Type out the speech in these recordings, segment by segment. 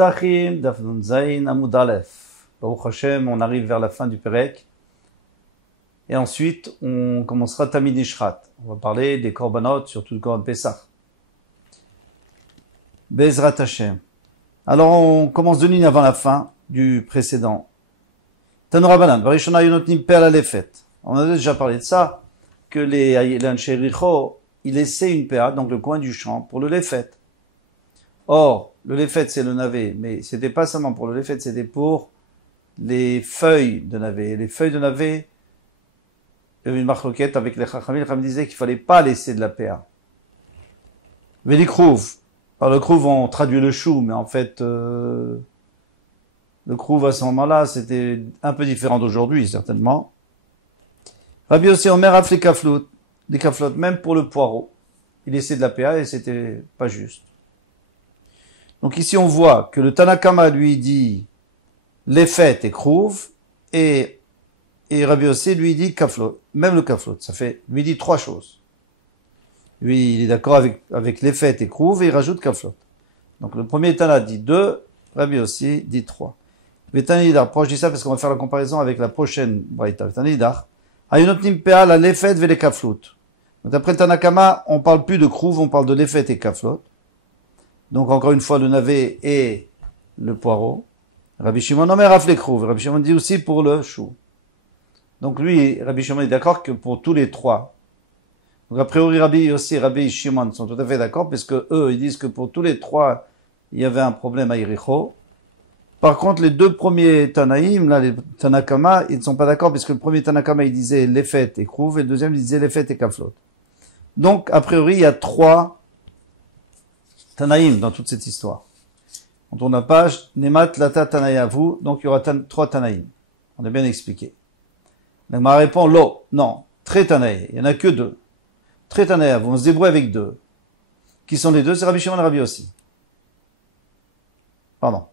Netzachim, Daf Nun Zayin, Amud Aleph. Baruch Hashem, on arrive vers la fin du Perek. Et ensuite, on commencera Tamid Ishrat. On va parler des Korbanot, surtout le Korban Pesach. Bezrat Hashem. Alors, on commence 2 lignes avant la fin du précédent. Tanura Banan, Barishona Yonotnim Per la Lefet. On a déjà parlé de ça, que les Anshe Richo, ils laissaient une PA, donc le coin du champ, pour le Lefet. Or, le Lefet, c'est le navet, mais c'était pas seulement pour le Lefet, c'était pour les feuilles de navet. Les feuilles de navet, il y avait une marloquette avec les Chachamim. Les Chachamim disaient qu'il fallait pas laisser de la PA. Vélikrouv. Alors, le Krouv, on traduit le chou, mais en fait, le Krouv, à ce moment-là, c'était un peu différent d'aujourd'hui, certainement. Rabbi Yossi Omer a fait des kaflot, même pour le poireau. Il laissait de la PA et c'était pas juste. Donc ici, on voit que le Tanakama lui dit Lefet et Krouv, et Rabbi Yossi lui dit kaflot, même le kaflot. Ça fait, lui dit 3 choses. Lui, il est d'accord avec Lefet et Krouv et il rajoute kaflot. Donc le premier Tana dit 2, Rabbi Yossi dit 3. Vetanidar, je dis ça parce qu'on va faire la comparaison avec la prochaine Braïta. Vetanidar, Ayunotnim Pea la Lefet ve le kaflot. Donc après le Tanakama, on parle plus de Krouv, on parle de Lefet et kaflot. Donc encore une fois, le navet et le poireau. Rabbi Shimon Omer Af le Krouv. Rabbi Shimon dit aussi pour le chou. Donc lui, Rabbi Shimon est d'accord que pour tous les 3. Donc a priori, Rabbi Yossi et Rabbi Shimon sont tout à fait d'accord, parce que eux, ils disent que pour tous les 3, il y avait un problème à Yericho. Par contre, les 2 premiers Tanaïm, là, les Tanakama, ils ne sont pas d'accord, parce que le premier Tanakama, il disait Lefet et Krouv, et le deuxième, il disait Lefet et Kaflot. Donc, a priori, il y a 3 Tanaïm dans toute cette histoire. On tourne la page, Nemat Lata Tanayavu, donc il y aura 3 Tanaïm. On a bien expliqué. Donc, ma répond, Lo, non, Très Tanaï, il n'y en a que 2. Très Tanayavu, on se débrouille avec 2. Qui sont les 2? C'est Rabbi Shimon et Rabbi Yossi. Pardon.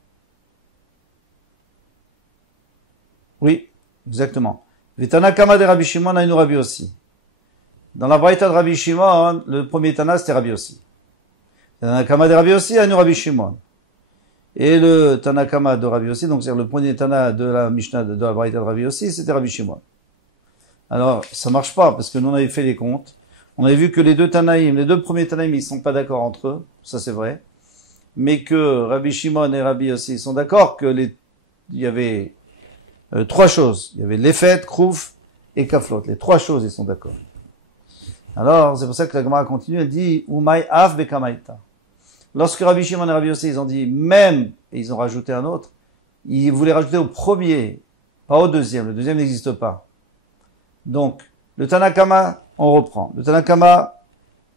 Oui, exactement. Vitana Kama de Rabbi Shimon Aïnou Rabbi Yossi. Dans la Braïta de Rabbi Shimon, le premier Tana, c'était Rabbi Yossi. Tanakama de Rabbi Yossi, Aïnou Rabbi Shimon. Et le Tanakama de Rabbi Yossi, donc c'est le premier Tana de la Mishnah de la Braïta de Rabbi Yossi, c'était Rabbi Shimon. Alors, ça marche pas, parce que nous on avait fait les comptes. On avait vu que les 2 Tanaïm, les 2 premiers Tanaïm, ils sont pas d'accord entre eux, ça c'est vrai. Mais que Rabbi Shimon et Rabbi Yossi sont d'accord que il y avait 3 choses. Il y avait Lefet, Krouv et Kaflot. Les 3 choses, ils sont d'accord. Alors, c'est pour ça que la Gemara continue, elle dit, Umay Af Bekamaita. Lorsque Rabbi Shimon et Rabbi Yossi, ils ont dit même, et ils ont rajouté un autre, ils voulaient rajouter au premier, pas au deuxième. Le deuxième n'existe pas. Donc, le Tanakama, on reprend. Le Tanakama,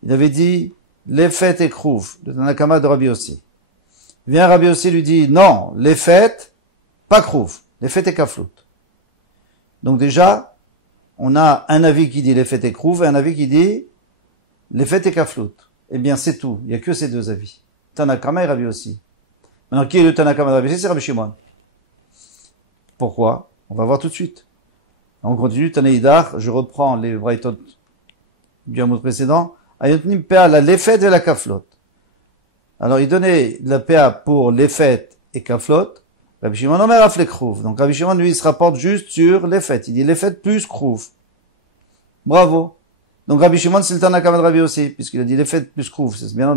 il avait dit, Lefet et Krouv. Le Tanakama de Rabbi Yossi. Vient Rabbi Yossi lui dit, non, Lefet, pas Krouv. Lefet et Kaflout. Donc déjà, on a un avis qui dit Lefet et Krouv et un avis qui dit Lefet et Kaflout. Eh bien, c'est tout. Il n'y a que ces 2 avis. Tanakama et Rabbi Yossi. Maintenant, qui est le Tanakama de Rabbi Yossi? C'est Rabbi Shimon. Pourquoi? On va voir tout de suite. On continue, Tanaïdar, je reprends les Braïtot du hameau précédent. Ayotnim PA la Lefet et la Kaflot. Alors, il donnait de la PA pour Lefet et Kaflot. Rabbi Shimon Omer Af le Krouv. Donc, Rabbi Shimon, lui, il se rapporte juste sur Lefet. Il dit Lefet plus Krouv. Bravo. Donc, Rabbi Shimon, c'est le Tanakama de Rabbi Yossi, puisqu'il a dit Lefet plus Krouv. C'est bien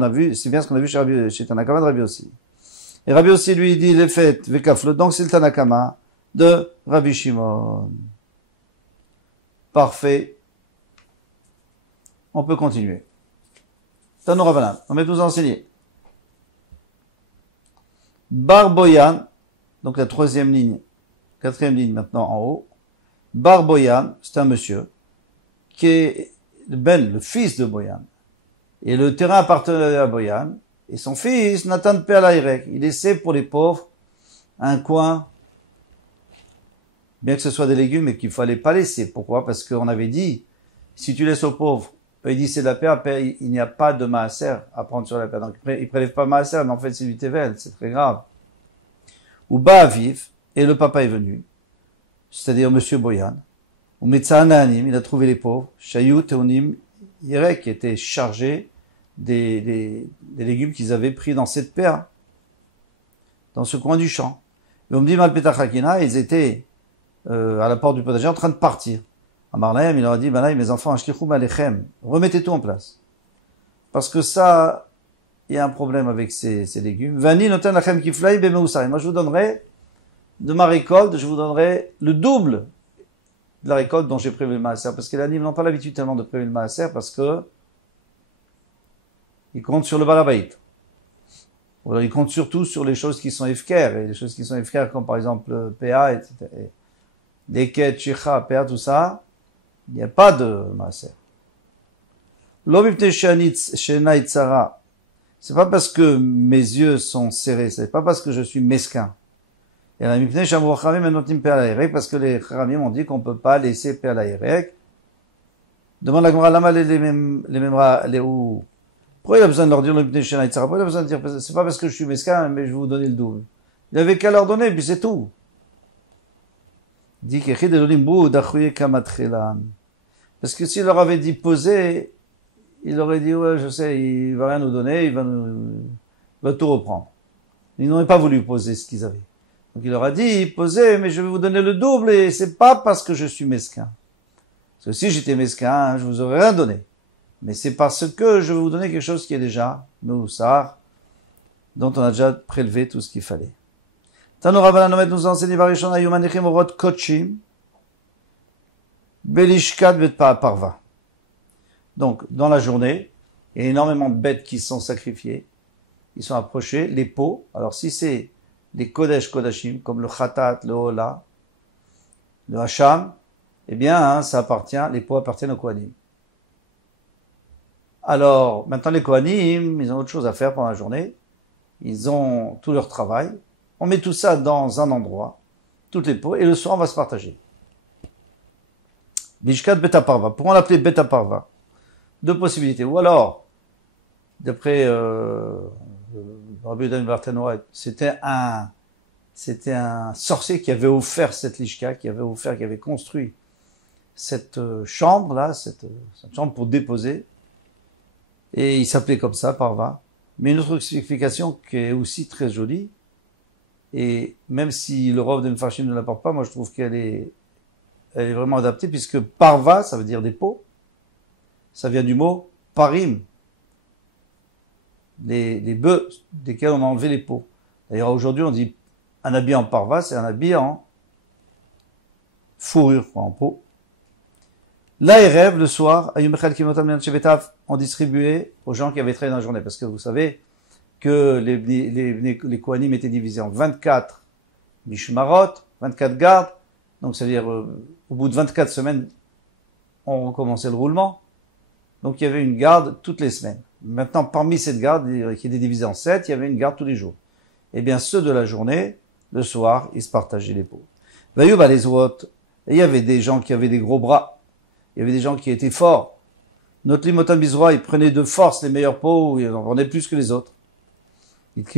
ce qu'on a vu chez Tanakama de Rabbi Yossi. Et Rabbi Yossi, lui, il dit Lefet ve Kaflot. Donc, c'est le Tanakama de Rabbi Shimon. Parfait. On peut continuer. Tano Rabanan. On va nous enseigner. Barboyan. Donc la 3e ligne, 4e ligne maintenant en haut. Bar Boyan, c'est un monsieur, qui est le fils de Boyan. Et le terrain appartenait à Boyan. Et son fils, Nathan Pealaïrek, il laissait pour les pauvres un coin, bien que ce soit des légumes, mais qu'il fallait pas laisser. Pourquoi? Parce qu'on avait dit, si tu laisses aux pauvres, il dit c'est de la paix, il n'y a pas de maaser à prendre sur la paix. Donc il prélève pas maaser, mais en fait c'est du tevel, c'est très grave. Ou Ba'aviv, et le papa est venu, c'est-à-dire Monsieur Boyan, ou Metzananim, il a trouvé les pauvres, Shayut et Onim, Yirek, qui étaient chargés des légumes qu'ils avaient pris dans cette paix. dans ce coin du champ. Et on me dit, Malpetachakina, ils étaient à la porte du potager en train de partir. Amarlaim, il leur a dit, mes enfants, ashlichum alechem, remettez tout en place. Parce que ça, il y a un problème avec ces légumes. Vani noten lachem kiflai bemeusai. Moi, je vous donnerai, de ma récolte, je vous donnerai le double de la récolte dont j'ai prévu le maaser. Parce que les animes n'ont pas l'habitude tellement de prévu le maaser parce que ils comptent sur le balabait. Ou alors ils comptent surtout sur les choses qui sont efker. Et les choses qui sont efker, comme par exemple le PA, etc. Les quêtes, chicha, PA, tout ça, il n'y a pas de maaser. L'obipte shenait tsara. C'est pas parce que mes yeux sont serrés, c'est pas parce que je suis mesquin. Et la mipne shamru chachamim enotim pe al parce que les chachamim ont dit qu'on peut pas laisser pe al Demande la Gemara lama les où. Pourquoi il a besoin de leur dire le mipne shenait tsara? Pourquoi il a besoin de dire c'est pas parce que je suis mesquin, mais je vais vous donner le double. Il avait qu'à leur donner, puis c'est tout. Il dit que parce que s'il leur avait dit poser, il aurait dit, ouais, je sais, il va rien nous donner, il va tout reprendre. Ils n'auraient pas voulu poser ce qu'ils avaient. Donc il leur a dit, posez, mais je vais vous donner le double, et c'est pas parce que je suis mesquin. Parce que si j'étais mesquin, je vous aurais rien donné. Mais c'est parce que je vais vous donner quelque chose qui est déjà, Moussar, dont on a déjà prélevé tout ce qu'il fallait. Tano Rabbanan nous enseigne, Varishon Ayumanechim Orot Kochim, Belishkat Bet Parva. Donc, dans la journée, il y a énormément de bêtes qui sont sacrifiées. Ils sont approchés, les pots. Alors, si c'est les Kodesh Kodashim, comme le Khatat, le Hola, le Hacham, eh bien, ça appartient, les pots appartiennent aux Kohanim. Alors, maintenant, les Kohanim, ils ont autre chose à faire pendant la journée. Ils ont tout leur travail. On met tout ça dans un endroit, toutes les pots, et le soir, on va se partager. Bishkat Betaparva. Pourquoi on l'appelait Betaparva? Deux possibilités. Ou alors, d'après Rabbi Yehuda Barthénois, c'était un sorcier qui avait offert cette lishka, qui avait construit cette chambre là, cette chambre pour déposer, et il s'appelait comme ça, Parva. Mais une autre explication qui est aussi très jolie, et même si le Rav de Mefarshim ne l'apporte pas, moi je trouve qu'elle est vraiment adaptée, puisque Parva, ça veut dire des pots. Ça vient du mot parim, les bœufs desquels on a enlevé les peaux. D'ailleurs, aujourd'hui, on dit un habit en parva, c'est un habit en fourrure, en peau. L'Aérev, le soir, on distribuait aux gens qui avaient travaillé dans la journée. Parce que vous savez que les Kohanim étaient divisés en 24 mishmarot, 24 gardes. Donc, c'est-à-dire, au bout de 24 semaines, on recommençait le roulement. Donc, il y avait une garde toutes les semaines. Maintenant, parmi cette garde, qui était divisée en 7, il y avait une garde tous les jours. Eh bien, ceux de la journée, le soir, ils se partageaient les pots. Vayuba les autres. Et il y avait des gens qui avaient des gros bras. Il y avait des gens qui étaient forts. Notre limotam bizroa, ils prenaient de force les meilleurs pots, ils en prenaient plus que les autres. Donc,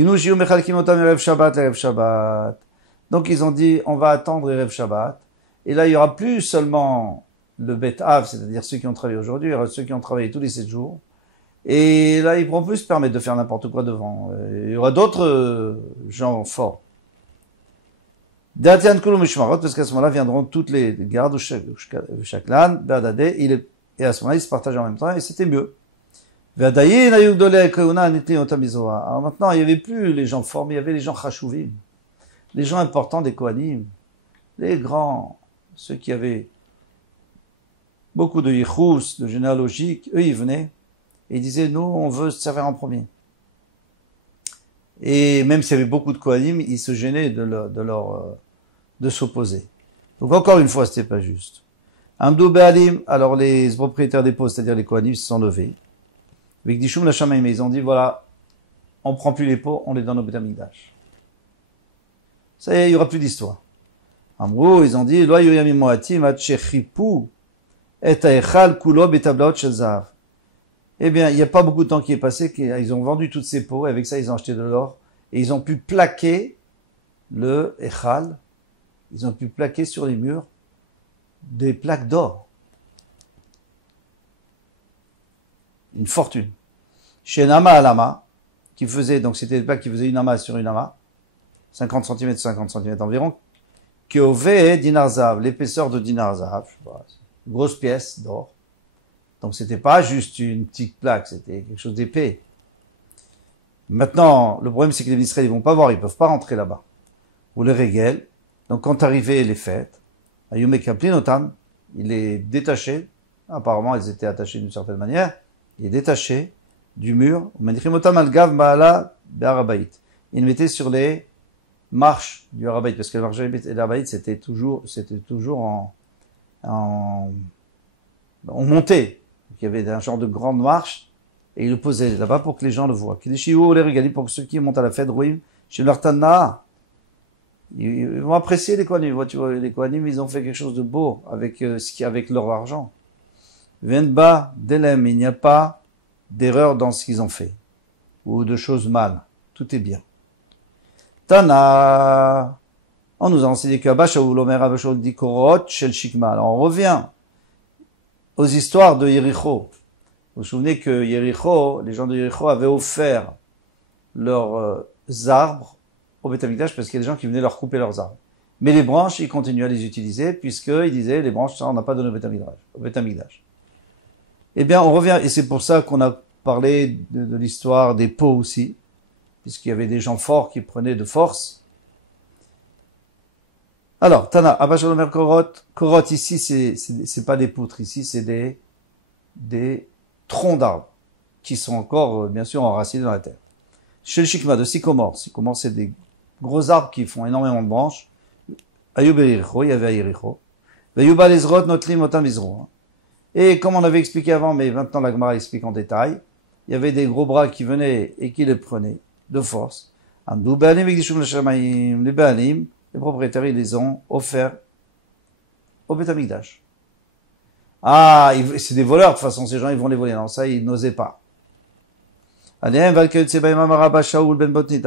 ils ont dit, on va attendre Erev Shabbat. Et là, il y aura plus seulement le Bet Av, c'est-à-dire ceux qui ont travaillé aujourd'hui, il y aura ceux qui ont travaillé tous les 7 jours. Et là, ils pourront plus se permettre de faire n'importe quoi devant. Il y aura d'autres gens forts. Datian Kulu Mishmarot, parce qu'à ce moment-là viendront toutes les gardes ou Shaklan, Berdadé, et à ce moment-là, ils se partagent en même temps, et c'était mieux. Alors maintenant, il n'y avait plus les gens forts, mais il y avait les gens chashuvim, les gens importants des Kohanim, les grands, ceux qui avaient beaucoup de yichus, de généalogique, eux, ils venaient, et ils disaient, nous, on veut se servir en premier. Et même s'il y avait beaucoup de Kohanim, ils se gênaient de s'opposer. Donc encore une fois, c'était pas juste. Amdou Be'alim, alors les propriétaires des pots, c'est-à-dire les Kohanim, se sont levés. Avec Dishum la Shamaim, ils ont dit, voilà, on prend plus les pots, on les donne au Beth Amikdash. Ça y est, il y aura plus d'histoire. Amrou, ils ont dit, Lo yoyamim moatim at shechipu et ha'echal kulo betablaot shel zahav. Eh bien, il n'y a pas beaucoup de temps qui est passé, ils ont vendu toutes ces pots, et avec ça, ils ont acheté de l'or, et ils ont pu plaquer le echal, ils ont pu plaquer sur les murs des plaques d'or. Une fortune. Chez Nama Alama, qui faisait, donc c'était des plaques qui faisaient une ama sur une ama, 50 cm, 50 cm environ, Keové dinar zav, l'épaisseur de dinar zav, je sais pas, une grosse pièce d'or. Donc c'était pas juste une petite plaque, c'était quelque chose d'épais. Maintenant, le problème c'est que les Israéliens ils vont pas voir, ils peuvent pas rentrer là-bas. Ou les régel. Donc quand arrivaient les fêtes, Ayume Kaplinotam, il est détaché, apparemment ils étaient attachés d'une certaine manière, il est détaché du mur, Menchimotam al-Gav Ma'ala Be'arabait. Il mettait sur les marches du Arabait, parce que l'Arabait c'était toujours en montée. Donc, il y avait un genre de grande marche, et il le posait là-bas pour que les gens le voient. Kideshiou les regalim, pour que ceux qui montent à la fête, Rouim, chez leur Tanna, ils vont apprécier les Kohanim. Tu vois, les Kohanim, ils ont fait quelque chose de beau avec avec leur argent. Venba delem, il n'y a pas d'erreur dans ce qu'ils ont fait, ou de choses mal. Tout est bien. Tana, on nous a enseigné que Abashaoul, Omer Abashaoul dit Korot shel Shikma. Alors on revient aux histoires de Yericho. Vous vous souvenez que Yericho, les gens de Yericho avaient offert leurs arbres au Beth Amikdash parce qu'il y a des gens qui venaient leur couper leurs arbres. Mais les branches, ils continuaient à les utiliser puisqu'ils disaient les branches, ça on n'a pas donné au Beth Amikdash. Eh bien, on revient, et c'est pour ça qu'on a parlé de l'histoire des pots aussi, puisqu'il y avait des gens forts qui prenaient de force. Alors, Tana, Abashalomer Korot, ici, c'est pas des poutres, ici, c'est des troncs d'arbres, qui sont encore, bien sûr, enracinés dans la terre. Chez le Shikma, de sycomore, c'est des gros arbres qui font énormément de branches. Ayub et Yericho, il y avait à Yericho. Vayuba lezrot notlim otam izro. Et comme on avait expliqué avant, mais maintenant la Gemara explique en détail, il y avait des gros bras qui venaient et qui les prenaient de force. Les Baalim, les propriétaires, ils les ont offerts au Beth Amikdash. Ah, c'est des voleurs, de toute façon, ces gens, ils vont les voler. Non, ça, ils n'osaient pas. Abba Shaul ben Botnit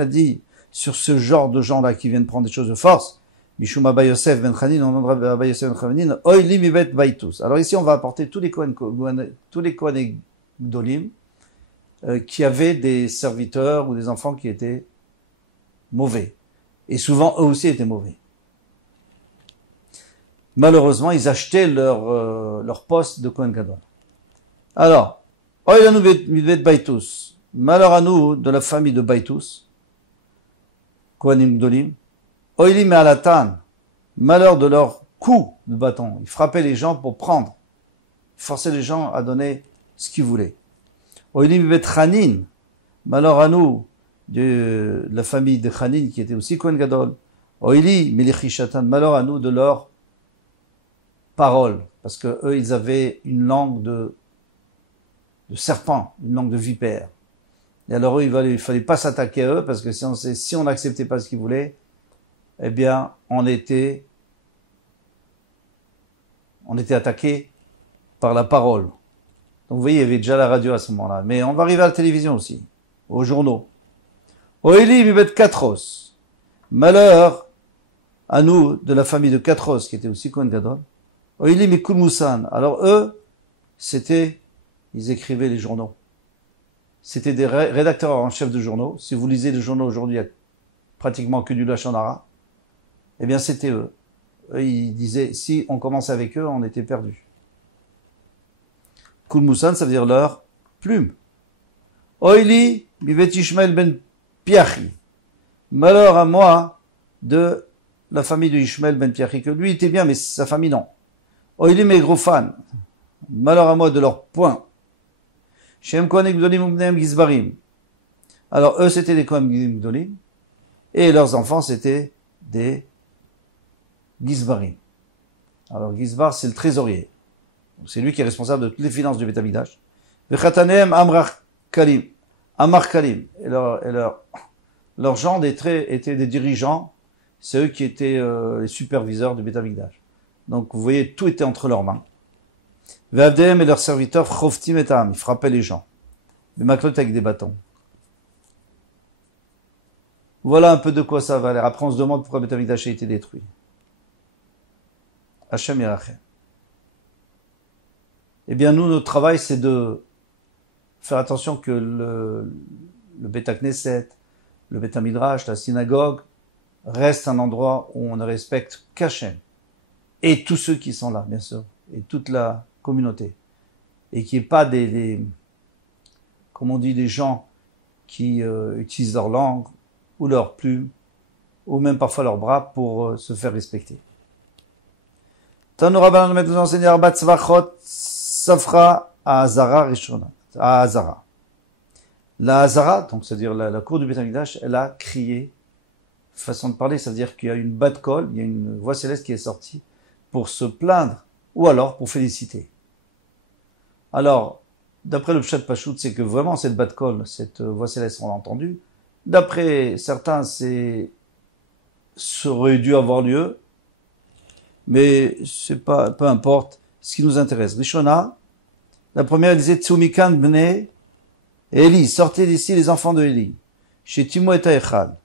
a dit, sur ce genre de gens-là qui viennent prendre des choses de force, Mishum Abba Yosef ben Chanin, on demandera Abba Yosef ben Chanin, Oili mibet baitus. Alors ici, on va apporter tous les Kohen Gdolim, qui avaient des serviteurs ou des enfants qui étaient mauvais. Et souvent, eux aussi étaient mauvais. Malheureusement, ils achetaient leur poste de Kohen Gadol. Alors, Oilanu mibet baitus. Malheur à nous, de la famille de Baitus, Kohanim Gdolim, Oili me'alatan, malheur de leur coup de bâton. Ils frappaient les gens pour prendre. Ils forçaient les gens à donner ce qu'ils voulaient. Oili mibet Chanin, malheur à nous, de la famille de Chanin, qui était aussi Kohen Gadol. Oili melichishatan, malheur à nous de leur parole. Parce que eux, ils avaient une langue de serpent, une langue de vipère. Et alors eux, il fallait pas s'attaquer à eux, parce que si on n'acceptait pas ce qu'ils voulaient, eh bien, on était attaqué par la parole. Donc vous voyez, il y avait déjà la radio à ce moment-là. Mais on va arriver à la télévision aussi, aux journaux. Oeli mibet Katros. Malheur à nous, de la famille de Katros, qui était aussi Kohen Gadol. Oeli mikul Moussan. Alors eux, ils écrivaient les journaux. C'était des rédacteurs en chef de journaux. Si vous lisez les journaux aujourd'hui, il y a pratiquement que du Lachon Hara. Eh bien, c'était eux. Eux, ils disaient, si on commençait avec eux, on était perdu. Kul Moussan, ça veut dire leur plume. Oili, Bivet Ishmael ben Piachi. Malheur à moi de la famille de Ishmael ben Piachi, que lui était bien, mais sa famille non. Oili Megrofan. Malheur à moi de leur poing. Shem Kohanim Gdolim Ubneim Gizbarim. Alors, eux, c'était des Kohanim Gdolim, et leurs enfants, c'était des Gizbarim. Alors, Gizbar, c'est le trésorier. C'est lui qui est responsable de toutes les finances du Beth Amikdash. Vechatanem Amar Kalim. Et leurs gens étaient des dirigeants. C'est eux qui étaient les superviseurs du Beth Amikdash. Donc, vous voyez, tout était entre leurs mains. Ve'avdehem et leurs serviteurs, Choftim et Ta'am. Ils frappaient les gens. Mais maklot avec des bâtons. Voilà un peu de quoi ça va l'air. Après, on se demande pourquoi Beth Amikdash a été détruit. Hachem Yerachem. Eh bien, nous, notre travail, c'est de faire attention que le Beth Knesset, le Beth Midrash, la synagogue, reste un endroit où on ne respecte qu'Hachem. Et tous ceux qui sont là, bien sûr, et toute la communauté. Et qu'il n'y ait pas comme on dit, des gens qui utilisent leur langue, ou leur plume, ou même parfois leurs bras pour se faire respecter. Tanu Rabbanan nous met nous enseigner Arba Tzvachot Safra à Hazara Rishona. À Hazara. La Hazara, donc c'est-à-dire la cour du Beth Amikdash, elle a crié, façon de parler, c'est-à-dire qu'il y a une bat kol, il y a une voix céleste qui est sortie pour se plaindre, ou alors pour féliciter. Alors, d'après le Pshat Pachout, c'est que vraiment cette bat kol, cette voix céleste, on l'a entendue. D'après certains, ça aurait dû avoir lieu, mais c'est pas, peu importe, ce qui nous intéresse. Rishona, la première, elle disait, Tsumikan bne Eli, sortez d'ici les enfants de Eli, chez Timo et Echad,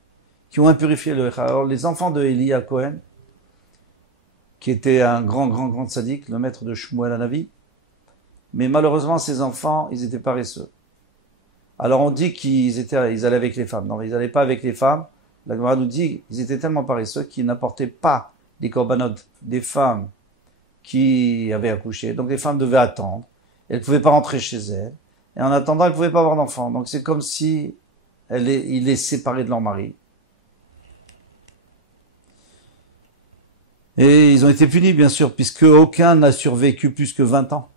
qui ont impurifié le Echad. Alors, les enfants de Eli à Cohen, qui était un grand tzaddik, le maître de Shmuel Hanavi, mais malheureusement, ces enfants, ils étaient paresseux. Alors, on dit qu'ils allaient avec les femmes. Non, ils n'allaient pas avec les femmes. La Gemara nous dit, ils étaient tellement paresseux qu'ils n'apportaient pas les corbanotes des femmes qui avaient accouché. Donc, les femmes devaient attendre. Elles ne pouvaient pas rentrer chez elles. Et en attendant, elles ne pouvaient pas avoir d'enfants. Donc, c'est comme si ils les séparaient de leur mari. Et ils ont été punis, bien sûr, puisque aucun n'a survécu plus que 20 ans.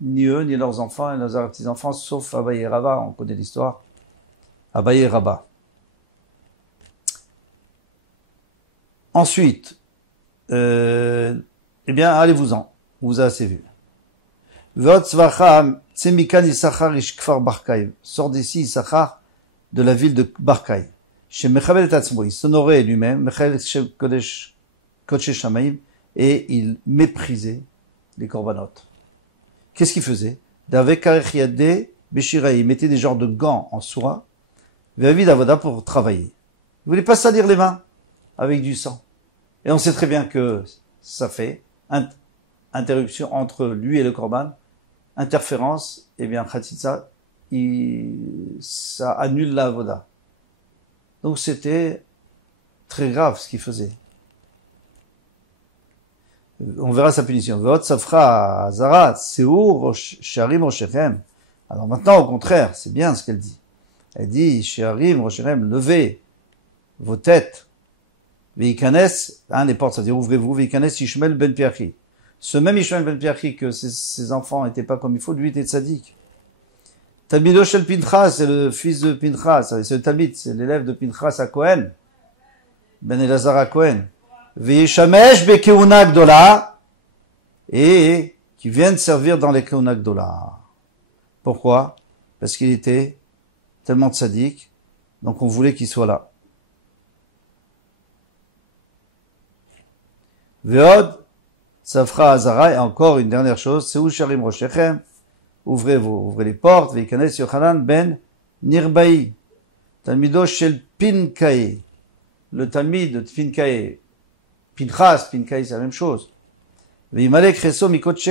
Ni eux, ni leurs enfants, et leurs petits-enfants, sauf Abaye et Rabba, on connaît l'histoire. Abaye et Rabba. Ensuite, eh bien, allez-vous-en. Vous avez assez vu. Sort d'ici Issachar de la ville de Barkaï. Chez Mechabel et Tatzmo, il s'honorait lui-même, Mechel Kodesh Shamaim, et il méprisait les corbanotes. Qu'est-ce qu'il faisait? D'avec Karechiade Beshiraï, il mettait des genres de gants en soie, Vavid Avoda pour travailler. Il voulait pas salir les mains avec du sang. Et on sait très bien que ça fait interruption entre lui et le korban, interférence, et bien Khatsitsa, ça annule la avoda. Donc c'était très grave ce qu'il faisait. On verra sa punition. Veot safra Hazara, Seur Sharim Roshechem. Alors maintenant, au contraire, c'est bien ce qu'elle dit. Elle dit, Sharim Roshechem, levez vos têtes. Veikanes, les portes, c'est-à-dire ouvrez-vous. Veikanes Ishmael ben Piachi. Ce même Ishmael ben Piachi, que ses enfants n'étaient pas comme il faut, lui était tzaddik. Talmido shel Pinchas, c'est le fils de Pinchas, c'est le Talmid, c'est l'élève de Pinchas à Cohen. Ben Elazar à Cohen. Ve'yeshamesh bekeuna gdola, et qui viennent servir dans les keuna gdola. Pourquoi? Parce qu'il était tellement tzaddik, donc on voulait qu'il soit là. Ve'od Safra Hazara, et encore une dernière chose, c'est où Sharim Roshechem, ouvrez les portes, Ve'ikanes Yochanan ben Nirbaï, Talmido shel Pinkae, le Talmid de Pinkae, Pinchas, Pinkae, c'est la même chose. Ve'imale Kreso Mikoche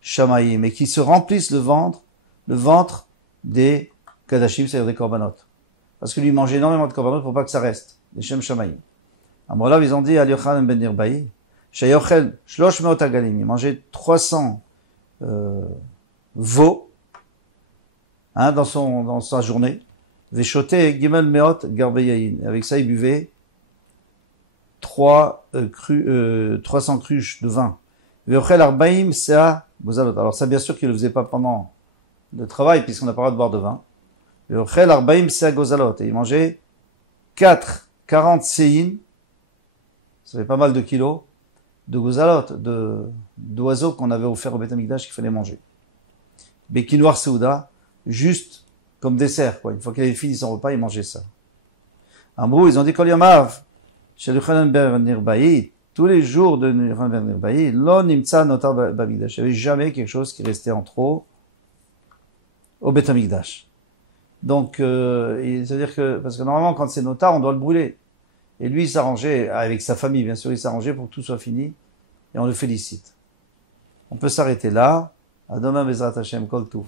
Shamaïm, et qui se remplissent le ventre des Kadashim, c'est-à-dire des Korbanot. Parce que lui mangeait énormément de Korbanot pour pas que ça reste, des Shem Shamaïm. À Molav, ils ont dit à Yochanan ben Nirbaï, Shayochel Shlosh Meot Agalim, il mangeait 300 veaux dans sa journée. Veshoté Gimel Meot Garbeyayin. Avec ça, il buvait 300 cruches de vin. Veochel Arbaim Sea Gozalot. Alors ça, bien sûr qu'il ne le faisait pas pendant le travail, puisqu'on n'a pas le droit de boire de vin. Veochel Arbaim Sea Gozalot. Et il mangeait 40 séines, ça fait pas mal de kilos, de gozalot, d'oiseaux qu'on avait offert au Beth Amikdash qu'il fallait manger. Bekinoir Seouda, juste comme dessert, quoi. Une fois qu'il avait fini son repas, il mangeait ça. Amrou, ils ont dit Kol Yamav, chez le Yochanan ben Nirbaï, tous les jours de Yochanan ben Nirbaï, Lo Nimtza Notar Bamikdash. Il n'y avait jamais quelque chose qui restait en trop au Beth Amikdash. Donc, c'est-à-dire que, parce que normalement, quand c'est notar, on doit le brûler. Et lui, il s'arrangeait, avec sa famille, bien sûr, il s'arrangeait pour que tout soit fini, et on le félicite. On peut s'arrêter là. Adonai Bezrat Hashem Kol Tov.